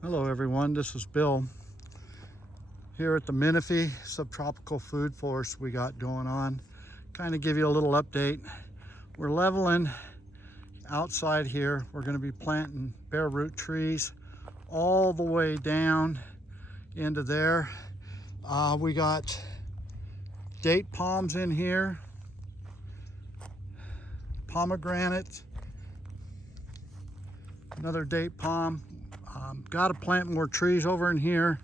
Hello everyone, this is Bill here at the Menifee Subtropical Food Forest we got going on. Kind of give you a little update. We're leveling outside here. We're going to be planting bare root trees all the way down into there. We got date palms in here, pomegranate, another date palm. Got to plant more trees over in here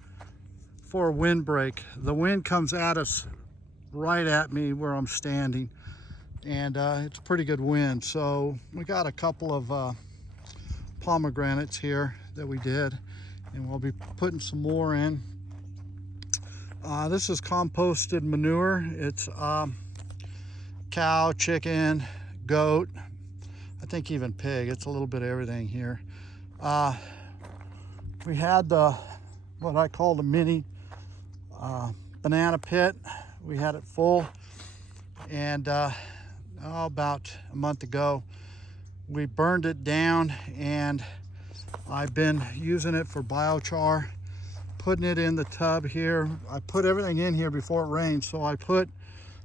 for a windbreak. The wind comes at us right at me where I'm standing, and it's a pretty good wind. So we got a couple of pomegranates here that we did, and we'll be putting some more in. This is composted manure. It's cow, chicken, goat, I think even pig. It's a little bit of everything here. We had what I call the mini banana pit. We had it full, and about a month ago we burned it down, and I've been using it for biochar, putting it in the tub here. I put everything in here before it rained, so I put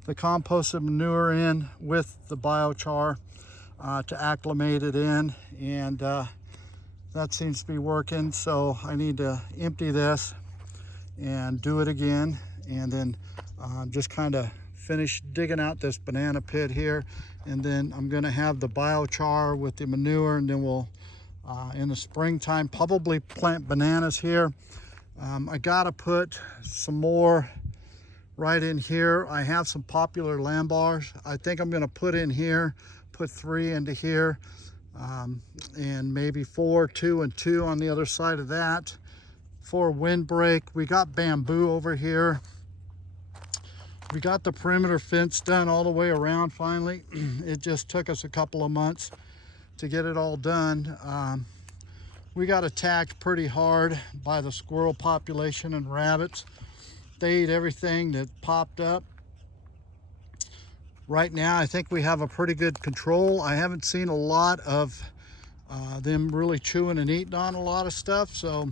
the composted manure in with the biochar to acclimate it in, and that seems to be working. So I need to empty this and do it again, and then just kind of finish digging out this banana pit here, and then I'm going to have the biochar with the manure, and then we'll in the springtime probably plant bananas here. I gotta put some more right in here. I have some popular lambars. I think I'm going to put in here, put 3 into here, and maybe 4, 2 and 2 on the other side of that for a windbreak. We got bamboo over here. We got the perimeter fence done all the way around finally. It just took us a couple of months to get it all done. We got attacked pretty hard by the squirrel population and rabbits. They ate everything that popped up. Right now, I think we have a pretty good control. I haven't seen a lot of them really chewing and eating on a lot of stuff, so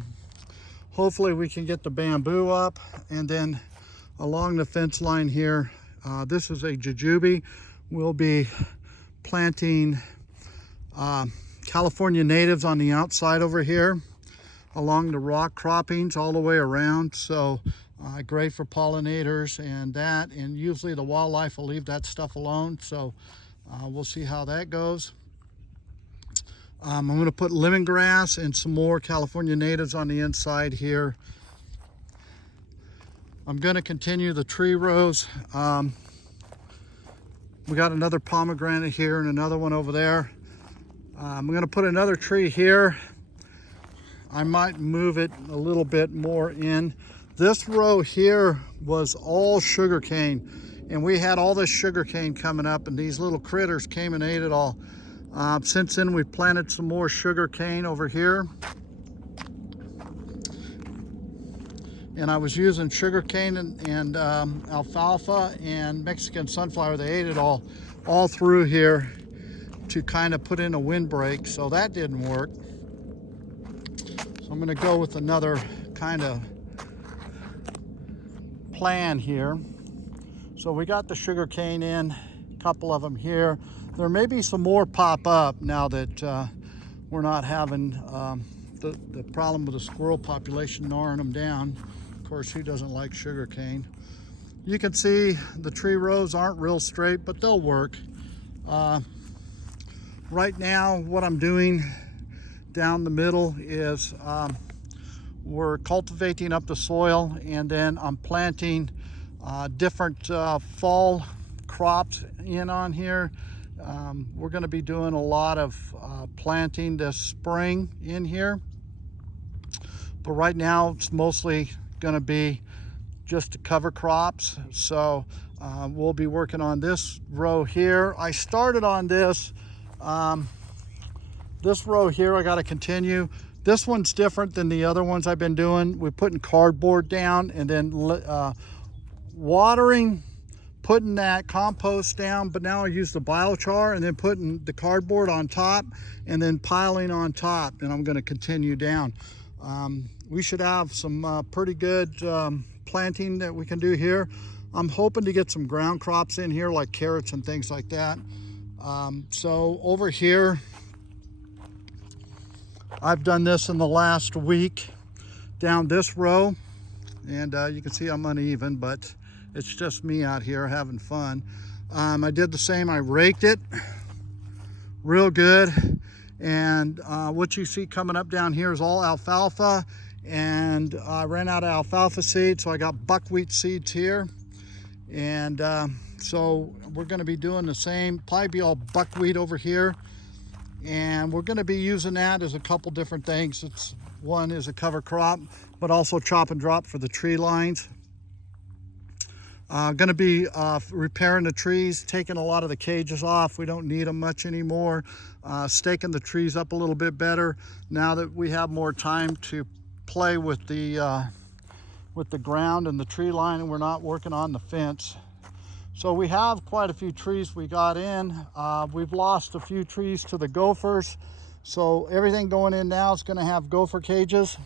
hopefully we can get the bamboo up. And then along the fence line here, this is a jujube. We'll be planting California natives on the outside over here along the rock croppings all the way around. So great for pollinators and that, and usually the wildlife will leave that stuff alone, so we'll see how that goes. I'm going to put lemongrass and some more California natives on the inside here. I'm going to continue the tree rows. We got another pomegranate here and another one over there. I'm going to put another tree here. I might move it a little bit more in. This row here was all sugar cane, and we had all this sugar cane coming up, and these little critters came and ate it all. Since then, we've planted some more sugar cane over here, and I was using sugar cane and alfalfa and Mexican sunflower. They ate it all through here to kind of put in a windbreak, so that didn't work. So I'm going to go with another kind of plan here. So we got the sugar cane in, a couple of them here. There may be some more pop up now that we're not having the problem with the squirrel population gnawing them down. Of course, who doesn't like sugar cane? You can see the tree rows aren't real straight, but they'll work. Right now, what I'm doing down the middle is we're cultivating up the soil, and then I'm planting different fall crops in on here. We're going to be doing a lot of planting this spring in here, but right now it's mostly going to be just to cover crops. So we'll be working on this row here. I started on this row here. I got to continue. This one's different than the other ones I've been doing. We're putting cardboard down and then watering, putting that compost down, but now I use the biochar and then putting the cardboard on top and then piling on top, and I'm going to continue down. We should have some pretty good planting that we can do here. I'm hoping to get some ground crops in here like carrots and things like that. So over here, I've done this in the last week down this row, and you can see I'm uneven, but it's just me out here having fun. I did the same. I raked it real good, and what you see coming up down here is all alfalfa, and I ran out of alfalfa seed, so I got buckwheat seeds here. And so we're going to be doing the same, probably be all buckwheat over here, and we're going to be using that as a couple different things. One is a cover crop, but also chop and drop for the tree lines. Going to be repairing the trees, taking a lot of the cages off. We don't need them much anymore. Staking the trees up a little bit better now that we have more time to play with the ground and the tree line, and we're not working on the fence. So we have quite a few trees we got in. We've lost a few trees to the gophers, so everything going in now is going to have gopher cages.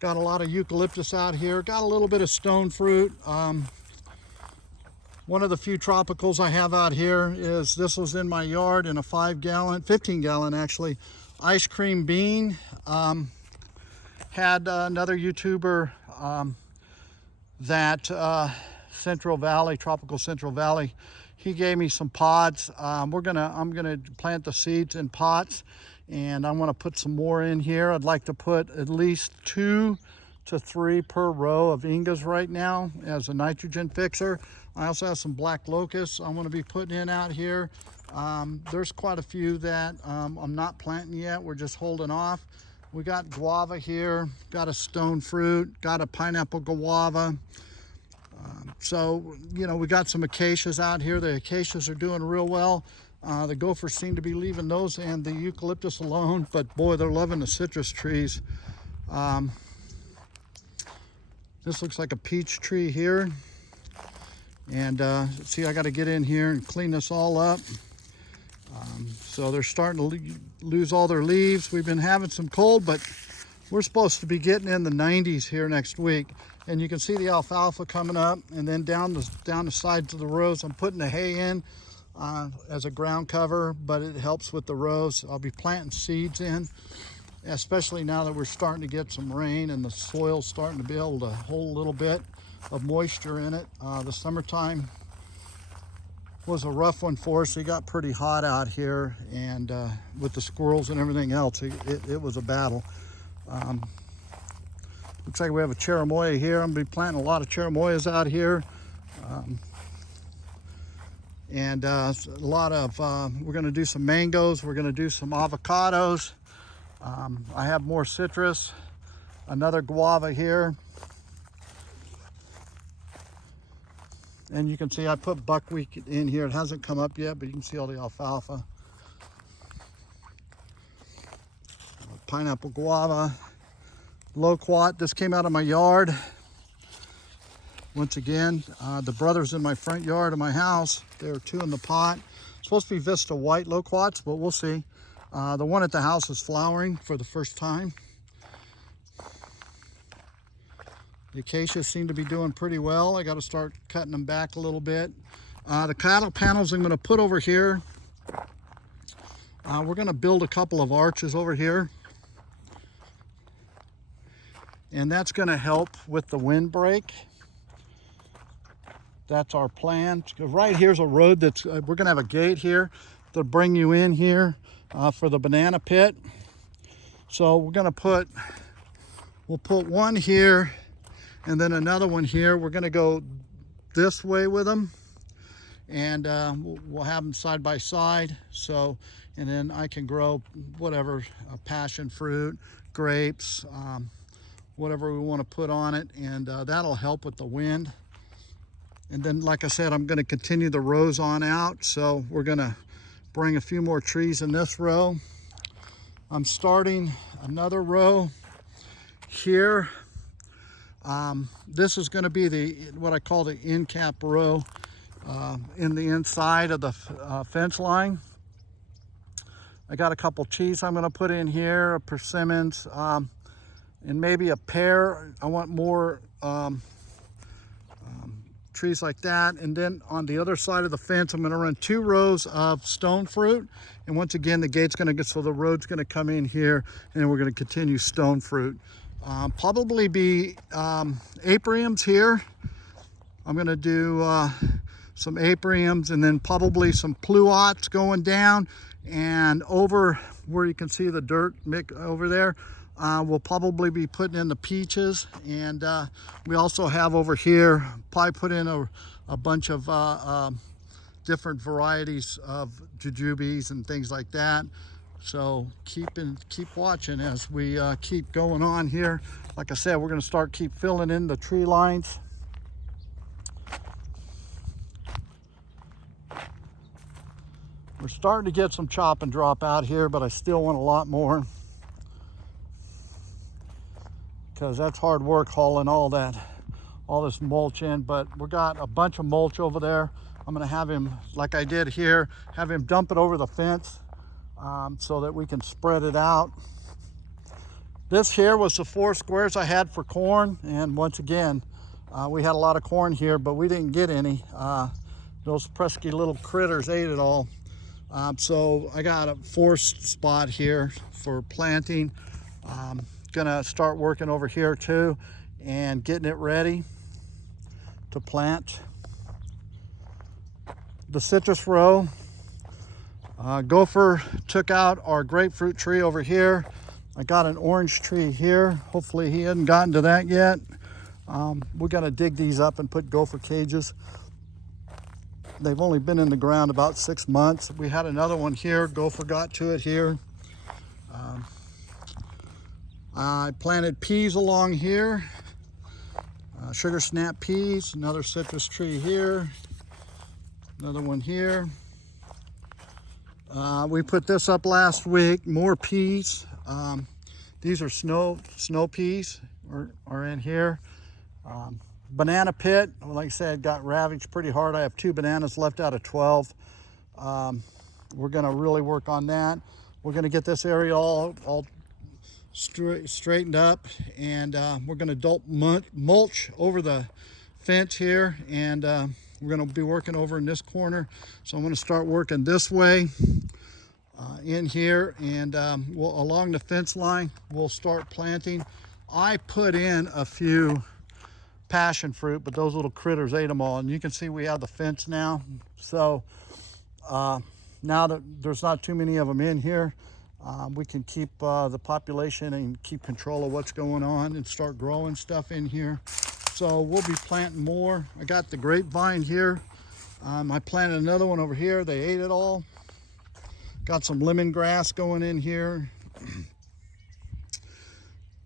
Got a lot of eucalyptus out here. Got a little bit of stone fruit. One of the few tropicals I have out here is, this was in my yard in a 15 gallon actually, ice cream bean. Had another YouTuber that Central Valley, Tropical Central Valley, he gave me some pods. I'm gonna plant the seeds in pots, and I'm gonna put some more in here. I'd like to put at least 2 to 3 per row of Ingas right now as a nitrogen fixer. I also have some black locusts I'm gonna be putting in out here. There's quite a few that I'm not planting yet. We're just holding off. We got guava here, got a stone fruit, got a pineapple guava. So, you know, we got some acacias out here. The acacias are doing real well. The gophers seem to be leaving those and the eucalyptus alone, but boy, they're loving the citrus trees. This looks like a peach tree here. And see, I got to get in here and clean this all up. So they're starting to lose all their leaves. We've been having some cold, but we're supposed to be getting in the 90s here next week. And you can see the alfalfa coming up, and then down the sides of the rows, I'm putting the hay in as a ground cover, but it helps with the rows. I'll be planting seeds in, especially now that we're starting to get some rain and the soil's starting to be able to hold a little bit of moisture in it. The summertime was a rough one for us. It got pretty hot out here, and with the squirrels and everything else, it was a battle. Looks like we have a cherimoya here. I'm gonna be planting a lot of cherimoyas out here. And a lot of, we're gonna do some mangoes, we're gonna do some avocados. I have more citrus, another guava here. And you can see I put buckwheat in here. It hasn't come up yet, but you can see all the alfalfa. Pineapple guava, loquat. This came out of my yard. Once again, the brothers in my front yard of my house, there are 2 in the pot. It's supposed to be Vista white loquats, but we'll see. The one at the house is flowering for the first time. The acacias seem to be doing pretty well. I got to start cutting them back a little bit. The cattle panels I'm going to put over here. We're going to build a couple of arches over here. And that's going to help with the windbreak. That's our plan. Right here's a road that's, we're going to have a gate here to bring you in here for the banana pit. So we're going to we'll put one here and then another one here. We're going to go this way with them, and we'll have them side by side. So, and then I can grow whatever, passion fruit, grapes, whatever we want to put on it, and that'll help with the wind. And then, like I said, I'm going to continue the rows on out. So we're going to bring a few more trees in this row. I'm starting another row here. This is going to be what I call the end cap row in the inside of the fence line. I got a couple cheese I'm going to put in here, persimmons, and maybe a pear. I want more trees like that. And then on the other side of the fence, I'm going to run 2 rows of stone fruit. And once again, the gate's going to get, so the road's going to come in here, and we're going to continue stone fruit. Probably be apiariums here. I'm going to do some apiariums, and then probably some pluots going down, and over where you can see the dirt over there, we'll probably be putting in the peaches. And we also have over here, probably put in a bunch of different varieties of jujubes and things like that. So keep watching as we keep going on here. Like I said, we're going to keep filling in the tree lines. We're starting to get some chop and drop out here, but I still want a lot more, because that's hard work hauling all this mulch in. But we got a bunch of mulch over there. I'm going to have him, like I did here, have him dump it over the fence so that we can spread it out. This here was the 4 squares I had for corn, and once again, we had a lot of corn here, but we didn't get any. Those pesky little critters ate it all. So I got a forced spot here for planting. Gonna start working over here too and getting it ready to plant. The citrus row, Gopher took out our grapefruit tree over here. I got an orange tree here. Hopefully he hadn't gotten to that yet. We're gonna dig these up and put gopher cages. They've only been in the ground about 6 months. We had another one here. Gopher got to it here. I planted peas along here. Sugar snap peas. Another citrus tree here. Another one here. We put this up last week. More peas. These are snow peas are in here. Banana pit, like I said, got ravaged pretty hard. I have 2 bananas left out of 12. We're going to really work on that. We're going to get this area all straightened up, and we're going to mulch over the fence here, and we're going to be working over in this corner. So I'm going to start working this way in here, and along the fence line, we'll start planting. I put in a few passion fruit, but those little critters ate them all, and you can see we have the fence now. So now that there's not too many of them in here, we can keep the population and keep control of what's going on and start growing stuff in here. So we'll be planting more. I got the grapevine here. I planted another one over here. They ate it all. Got some lemongrass going in here.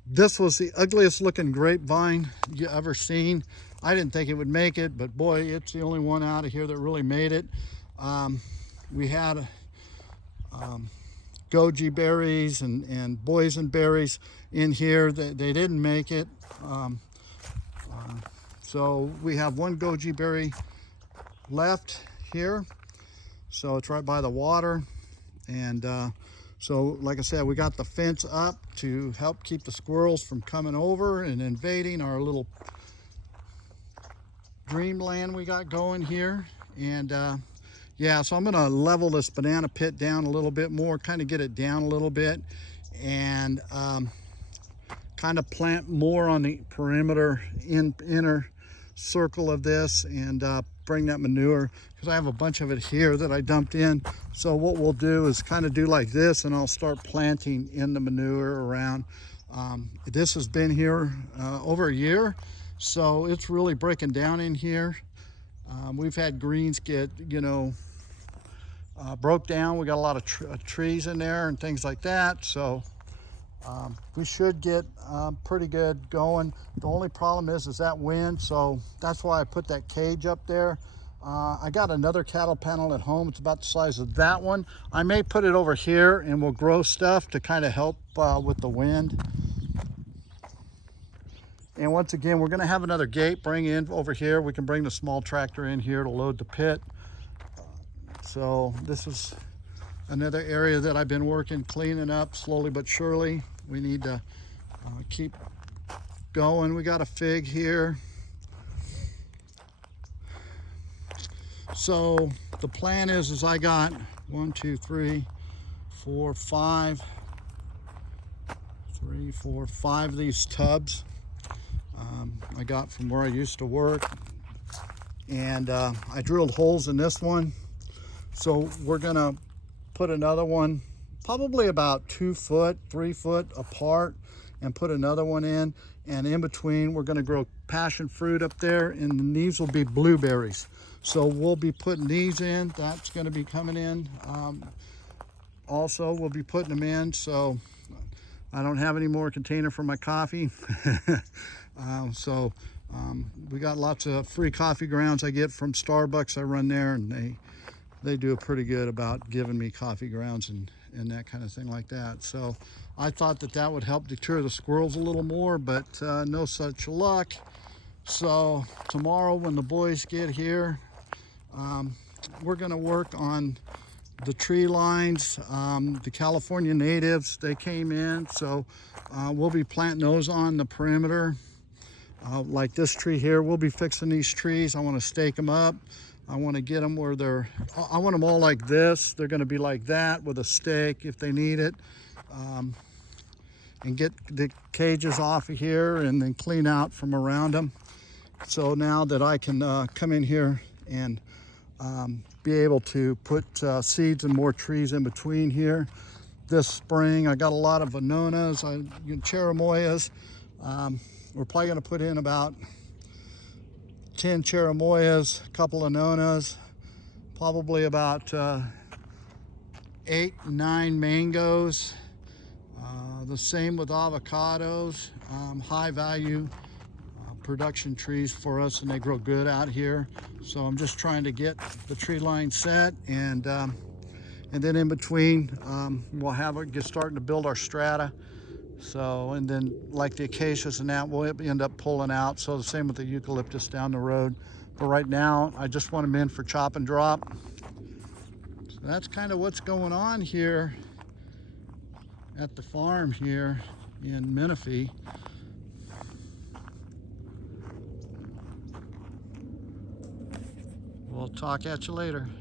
This was the ugliest looking grapevine you ever seen. I didn't think it would make it, but boy, it's the only one out of here that really made it. We had goji berries and boysenberries in here. They didn't make it. So we have 1 goji berry left here. So it's right by the water. And so, like I said, we got the fence up to help keep the squirrels from coming over and invading our little dreamland we got going here. And yeah, so I'm gonna level this banana pit down a little bit more, kind of get it down a little bit, and kind of plant more on the perimeter inner circle of this, and bring that manure, because I have a bunch of it here that I dumped in. So what we'll do is kind of do like this, and I'll start planting in the manure around. This has been here over a year, so it's really breaking down in here. We've had greens get, broke down. We got a lot of trees in there and things like that. So we should get pretty good going. The only problem is that wind, so that's why I put that cage up there. I got another cattle panel at home. It's about the size of that one. I may put it over here, and we'll grow stuff to kind of help with the wind. And once again, we're going to have another gate bring in over here. We can bring the small tractor in here to load the pit. So this is another area that I've been working, cleaning up slowly but surely. We need to keep going. We got a fig here. So the plan is I got 1, 2, 3, 4, 5, 3, 4, 5 of these tubs I got from where I used to work, and I drilled holes in this one. So we're gonna put another one probably about 2 foot, 3 foot apart, and put another one in. And in between, we're gonna grow passion fruit up there, and these will be blueberries. So we'll be putting these in. That's gonna be coming in. Also, we'll be putting them in. So I don't have any more container for my coffee. We got lots of free coffee grounds I get from Starbucks. I run there, and they do pretty good about giving me coffee grounds and that kind of thing like that. So I thought that would help deter the squirrels a little more, but no such luck. So tomorrow when the boys get here, we're gonna work on the tree lines. The California natives, they came in, so we'll be planting those on the perimeter. Like this tree here, we'll be fixing these trees. I want to stake them up. I want to get them where I want them all like this. They're going to be like that with a stake if they need it. And get the cages off of here and then clean out from around them. So now that I can come in here and be able to put seeds and more trees in between here. This spring, I got a lot of Vennonas, Cherimoyas. We're probably going to put in about 10 Cherimoyas, a couple of Nonas, probably about 8, 9 mangoes. The same with avocados, high value production trees for us, and they grow good out here. So I'm just trying to get the tree line set, and then in between we'll have it starting to build our strata. So, and then like the acacias and that, we'll end up pulling out. So the same with the eucalyptus down the road. But right now, I just want them in for chop and drop. So that's kind of what's going on here at the farm here in Menifee. We'll talk at you later.